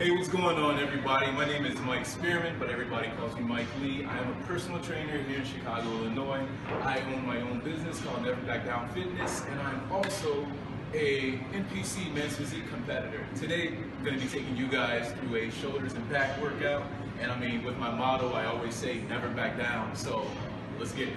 Hey, what's going on, everybody? My name is Mike Spearman, but everybody calls me Mike Lee. I am a personal trainer here in Chicago, Illinois. I own my own business called Never Back Down Fitness, and I'm also a NPC men's physique competitor. Today, I'm going to be taking you guys through a shoulders and back workout, and I mean, with my motto, I always say never back down. So let's get it.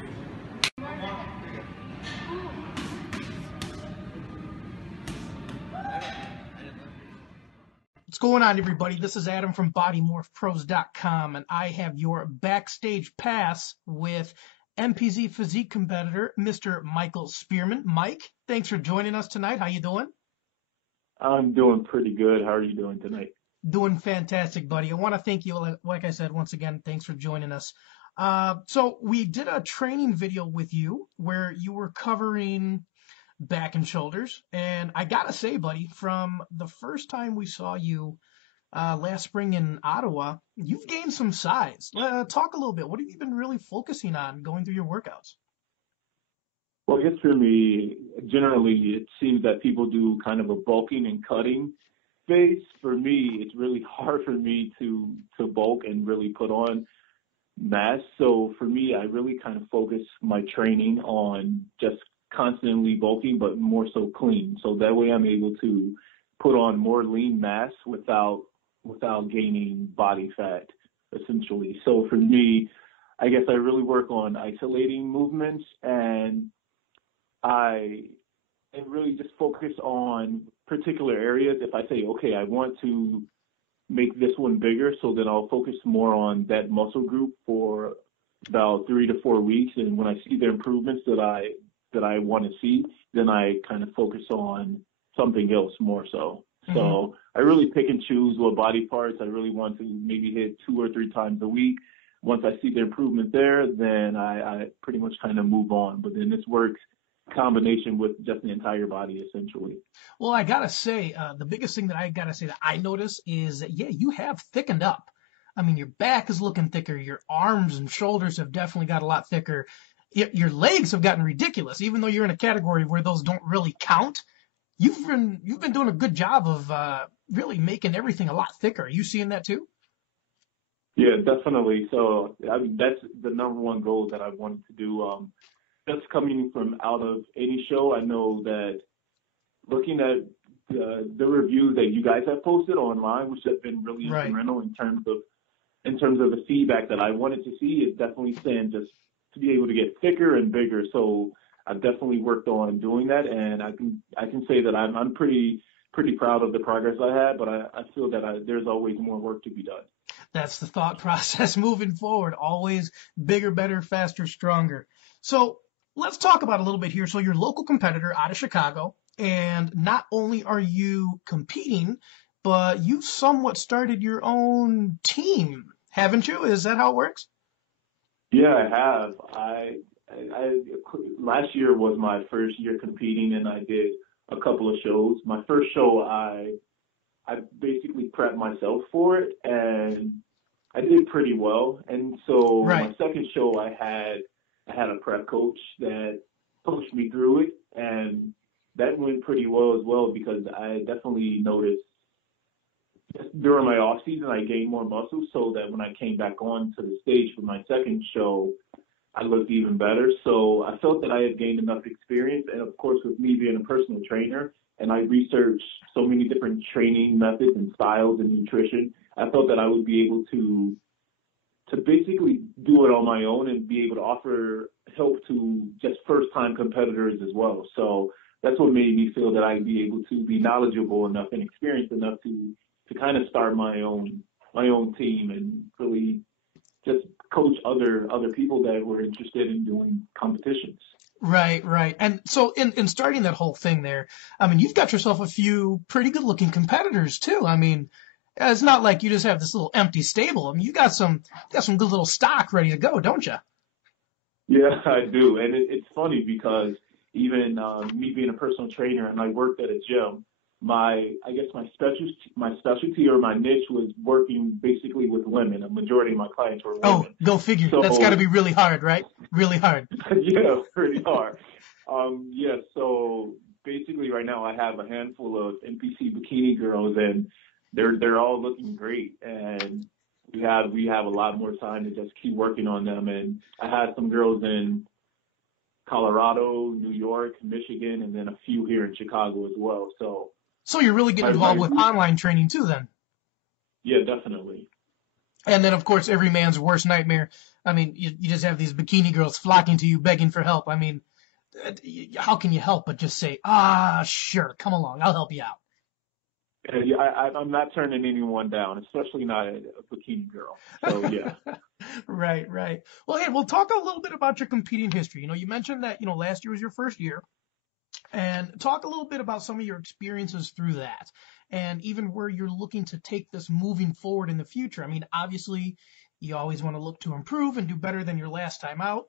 What's going on, everybody? This is Adam from BodyMorphPros.com, and I have your backstage pass with MPZ physique competitor, Mr. Michael Spearman. Mike, thanks for joining us tonight. How you doing? I'm doing pretty good. How are you doing tonight? Doing fantastic, buddy. I want to thank you, like I said, once again, thanks for joining us. So we did a training video with you where you were covering back and shoulders. And I gotta say, buddy, from the first time we saw you last spring in Ottawa, you've gained some size. Talk a little bit. What have you been really focusing on going through your workouts? Well, I guess for me, generally, it seems that people do kind of a bulking and cutting phase. For me, it's really hard for me to bulk and really put on mass. So for me, I really kind of focus my training on just constantly bulking, but more so clean. So that way I'm able to put on more lean mass without gaining body fat, essentially. So for me, I guess I really work on isolating movements, and I really just focus on particular areas. If I say, okay, I want to make this one bigger, so then I'll focus more on that muscle group for about 3 to 4 weeks. And when I see the improvements that I want to see, then I kind of focus on something else more so. Mm-hmm. So I really pick and choose what body parts I really want to maybe hit 2 or 3 times a week. Once I see the improvement there, then I pretty much kind of move on. But then this works combination with just the entire body, essentially. Well, I gotta say, the biggest thing that I notice is that, yeah, you have thickened up. I mean, your back is looking thicker. Your arms and shoulders have definitely got a lot thicker. Your legs have gotten ridiculous, even though you're in a category where those don't really count. You've been doing a good job of really making everything a lot thicker. Are you seeing that too? Yeah, definitely. So that's the number one goal that I wanted to do. Just coming from out of any show, I know that looking at the reviews that you guys have posted online, which have been really instrumental in terms of the feedback that I wanted to see, is definitely saying just to be able to get thicker and bigger. So I've definitely worked on doing that, and I can say that I'm pretty proud of the progress I had, but I feel that there's always more work to be done. That's the thought process moving forward. Always bigger, better, faster, stronger. So let's talk about a little bit here. So you're a local competitor out of Chicago, and not only are you competing, but you somewhat started your own team, haven't you? Is that how it works? Yeah, I have. I last year was my first year competing, and I did a couple of shows. My first show, I basically prepped myself for it, and I did pretty well. And so my second show, I had a prep coach that coached me through it, and that went pretty well as well, because I definitely noticed during my off season, I gained more muscle, so that when I came back on to the stage for my second show, I looked even better. So I felt that I had gained enough experience. And of course, with me being a personal trainer, and I researched so many different training methods and styles and nutrition, I felt that I would be able to basically do it on my own and be able to offer help to just first-time competitors as well. So that's what made me feel that I'd be able to be knowledgeable enough and experienced enough to kind of start my own team and really just coach other people that were interested in doing competitions. Right. And so in starting that whole thing there, I mean, you've got yourself a few pretty good looking competitors too. I mean, it's not like you just have this little empty stable. I mean, you got some good little stock ready to go, don't you? Yeah, I do. And it's funny because even me being a personal trainer, and I worked at a gym, my specialty or my niche was working basically with women. A majority of my clients were women. Oh, go figure. So, that's got to be really hard, right? Really hard. Yeah, pretty hard. So basically right now I have a handful of NPC bikini girls, and they're all looking great, and we have a lot more time to just keep working on them. And I had some girls in Colorado, New York, Michigan, and then a few here in Chicago as well. So you're really getting involved with online training too, then? Yeah, definitely. And then, of course, every man's worst nightmare. I mean, you just have these bikini girls flocking to you, begging for help. I mean, how can you help but just say, sure, come along, I'll help you out. Yeah, I'm not turning anyone down, especially not a bikini girl. So, yeah. Right. Well, hey, we'll talk a little bit about your competing history. You mentioned that, last year was your first year. And talk a little bit about some of your experiences through that, and even where you're looking to take this moving forward in the future. I mean, obviously, you always want to look to improve and do better than your last time out.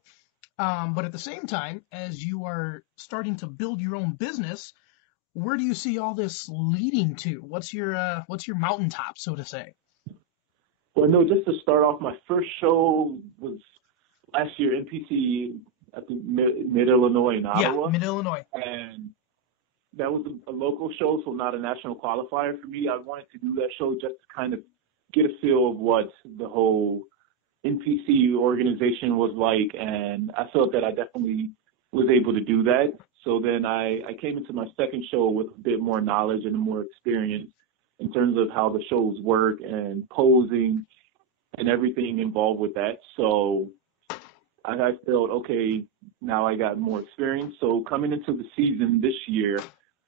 But at the same time, as you are starting to build your own business, where do you see all this leading to? What's your mountaintop, so to say? Well, no, just to start off, my first show was last year, NPC, I think Mid-Illinois in Ottawa. Yeah, Mid-Illinois. And that was a local show, so not a national qualifier for me. I wanted to do that show just to kind of get a feel of what the whole NPC organization was like, and I felt that I definitely was able to do that. So then I came into my second show with a bit more knowledge and more experience in terms of how the shows work and posing and everything involved with that. So I felt, okay, now I got more experience. So coming into the season this year,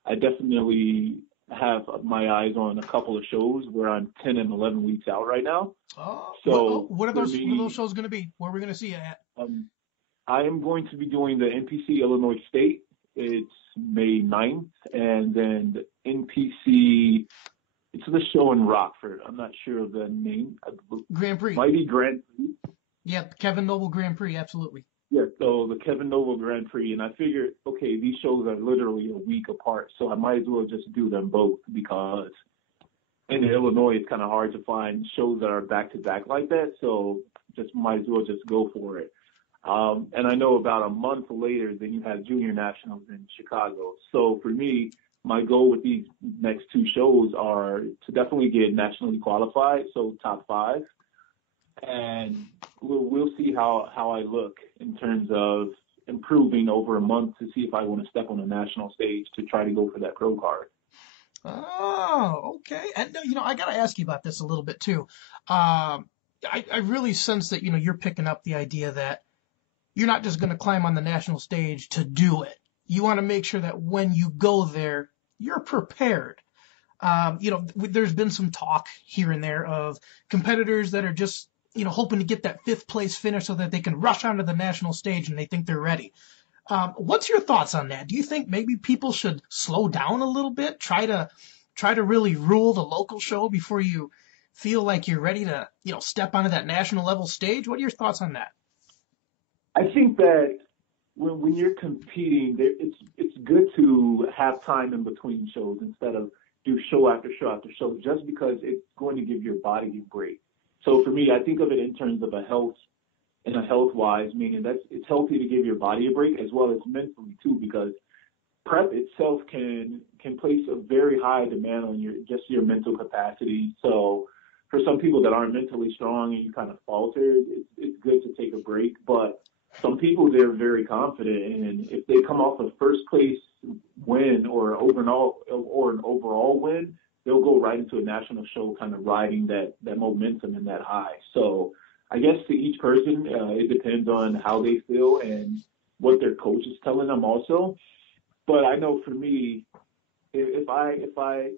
I definitely have my eyes on a couple of shows where I'm 10 and 11 weeks out right now. Oh, so what are those shows going to be? Where are we going to see you at? I am going to be doing the NPC Illinois State. It's May 9th. And then the NPC, it's the show in Rockford. I'm not sure of the name. Grand Prix. Might be Grand Prix. Yeah, Kevin Noble Grand Prix, absolutely. Yeah, so the Kevin Noble Grand Prix, and I figured, okay, these shows are literally a week apart, so I might as well just do them both because in Illinois it's kind of hard to find shows that are back-to-back like that, so just might as well just go for it. And I know about a month later, then you have Junior Nationals in Chicago. So for me, my goal with these next two shows are to definitely get nationally qualified, so top 5. And we'll see how I look in terms of improving over a month to see if I want to step on a national stage to try to go for that pro card. Oh, okay. And I got to ask you about this a little bit too. I really sense that you're picking up the idea that you're not just going to climb on the national stage to do it. You want to make sure that when you go there, you're prepared. There's been some talk here and there of competitors that are just hoping to get that 5th place finish so that they can rush onto the national stage and they think they're ready. What's your thoughts on that? Do you think maybe people should slow down a little bit, try to really rule the local show before you feel like you're ready to, step onto that national level stage? What are your thoughts on that? I think that when you're competing, it's good to have time in between shows instead of do show after show after show, just because it's going to give your body a break. So for me, I think of it in terms of a health-wise, meaning that it's healthy to give your body a break as well as mentally too, because prep itself can place a very high demand on your mental capacity. So for some people that aren't mentally strong and you kind of falter, it's good to take a break. But some people, they're very confident, and if they come off a first place win or an overall win, they'll go right into a national show kind of riding that momentum and that high. So I guess to each person, it depends on how they feel and what their coach is telling them also. But I know for me, I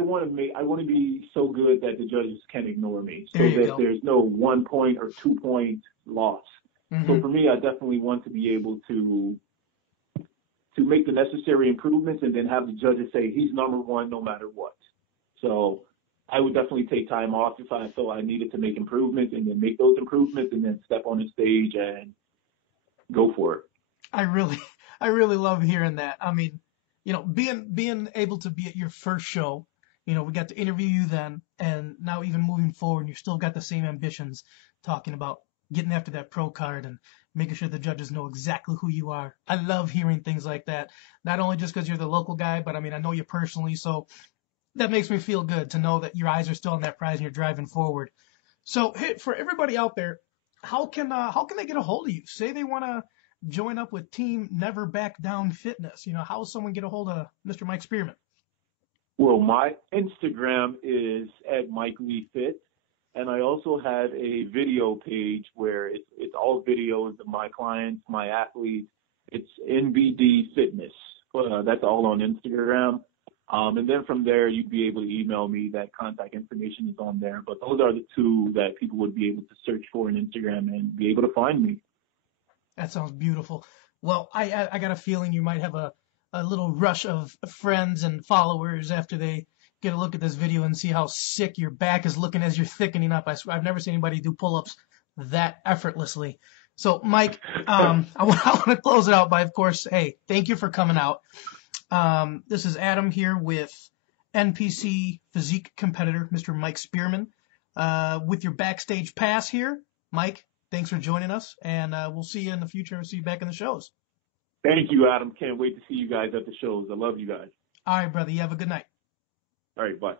want to be so good that the judges can ignore me, so that there's no 1 point or 2 point loss. Mm-hmm. So for me, I definitely want to be able to make the necessary improvements and then have the judges say he's number one no matter what. So I would definitely take time off if I felt I needed to make improvements, and then make those improvements and then step on the stage and go for it. I really love hearing that. I mean, being able to be at your first show, we got to interview you then, and now even moving forward, you still got the same ambitions, talking about getting after that pro card and making sure the judges know exactly who you are. I love hearing things like that, not only just because you're the local guy, but I mean, I know you personally, so that makes me feel good to know that your eyes are still on that prize and you're driving forward. So, hey, for everybody out there, how can they get a hold of you? Say they want to join up with Team Never Back Down Fitness. How will someone get a hold of Mr. Mike Spearman? Well, my Instagram is at Mike Lee Fit, and I also have a video page where it's all videos of my clients, my athletes. It's NBD Fitness. That's all on Instagram. And then from there, you'd be able to email me. That contact information is on there. But those are the two that people would be able to search for on Instagram and be able to find me. That sounds beautiful. Well, I got a feeling you might have a little rush of friends and followers after they get a look at this video and see how sick your back is looking as you're thickening up. I've never seen anybody do pull-ups that effortlessly. So, Mike, I want to close it out by, of course, hey, thank you for coming out. This is Adam here with NPC physique competitor, Mr. Mike Spearman. With your backstage pass here, Mike, thanks for joining us, and we'll see you in the future. We'll see you back in the shows. Thank you, Adam. Can't wait to see you guys at the shows. I love you guys. All right, brother. You have a good night. All right, bye.